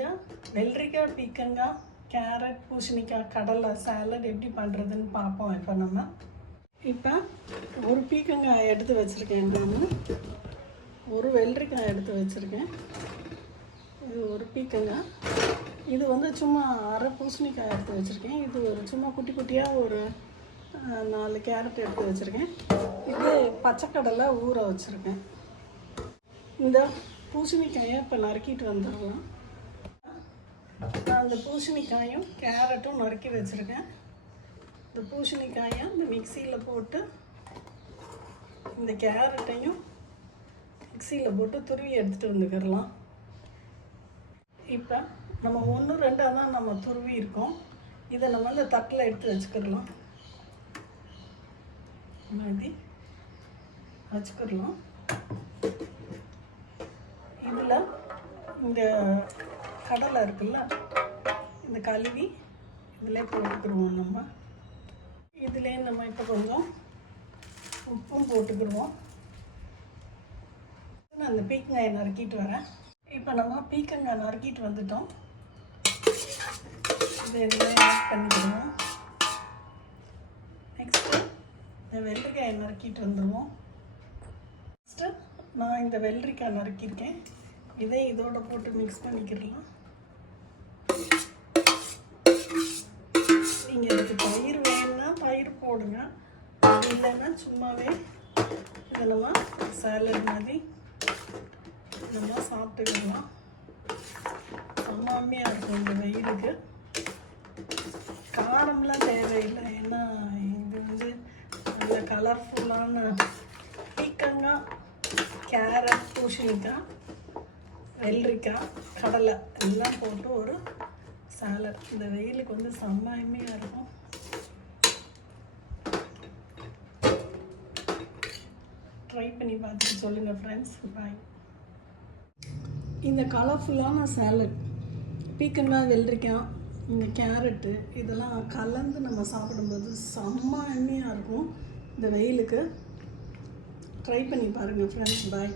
இந்த வெள்ளரிக்காய், பீக்கங்காய், கேரட், பூசணிக்காய், கடலை சாலட் எப்படி பண்ணுறதுன்னு பார்ப்போம். இப்போ ஒரு பீக்கங்காய் எடுத்து வச்சுருக்கேன், நான் ஒரு வெள்ளரிக்காய் எடுத்து வச்சுருக்கேன். இது ஒரு பீக்கங்காய். இது சும்மா அரை பூசணிக்காய் எடுத்து வச்சுருக்கேன். இது ஒரு சும்மா குட்டி குட்டியாக ஒரு 4 கேரட் எடுத்து வச்சுருக்கேன். இது பச்சைக்கடலை ஊற வச்சுருக்கேன். இந்த பூசணிக்காயை இப்போ நறுக்கிட்டு வந்துடலாம். நான் அந்த பூசணிக்காயும் கேரட்டும் நறுக்கி வச்சுருக்கேன். இந்த பூசணிக்காயை இந்த மிக்சியில் போட்டு இந்த கேரட்டையும் மிக்சியில் போட்டு துருவி எடுத்துகிட்டு வந்துக்கிடலாம். இப்போ நம்ம 1-2 தான் நம்ம துருவி இருக்கோம். இதை நம்ம இந்த தட்டில் எடுத்து வச்சுக்கிடலாம். மாதிரி வச்சுக்கிடலாம். இதில் இந்த கடலை இருக்குல்ல, இந்த கழுவி இதில் போட்டுக்கிடுவோம். இதிலே நம்ம இப்போ கொஞ்சம் உப்பும் போட்டுக்கிடுவோம். நான் இந்த பீக்கங்காயை நறுக்கிட்டு வரேன். இப்போ நம்ம பீக்கங்காய் நறுக்கிட்டு வந்துட்டோம். இதை இதில் ஆட் பண்ணிக்கிடுவோம். நெக்ஸ்ட்டு இந்த வெள்ளரிக்காயை நறுக்கிட்டு வந்துடுவோம். ஃபஸ்ட்டு நான் இந்த வெள்ளரிக்காய் நறுக்கியிருக்கேன். இதை இதோட போட்டு மிக்ஸ் பண்ணிக்கிடலாம். நீங்கள் இதுக்கு தயிர் வேணும்னா தயிர் போடுங்க, இல்லைன்னா சும்மாவே இதை நம்ம சாலட் மாதிரி நம்ம சாப்பிட்டுக்கலாம். செம்மையாக இருக்கும். இந்த வெயிலுக்கு காரம்லாம் தேவையில்லை. ஏன்னா இது நல்ல கலர்ஃபுல்லான பீக்கங்காய், கேரட், பூசணிக்காய், வெள்ளரிக்காய், கடலை எல்லாம் போட்டு ஒரு சாலட். இந்த வெயிலுக்கு செம்மையாக இருக்கும். ட்ரை பண்ணி பார்த்துட்டு சொல்லுங்கள் ஃப்ரெண்ட்ஸ். பாய். இந்த கலர்ஃபுல்லான சாலட் பீக்கங்காய், வெள்ளரிக்காய், இந்த கேரட்டு இதெல்லாம் கலந்து நம்ம சாப்பிடும்போது செம்மையாக இருக்கும். இந்த வெயிலுக்கு ட்ரை பண்ணி பாருங்கள் ஃப்ரெண்ட்ஸ். பாய்.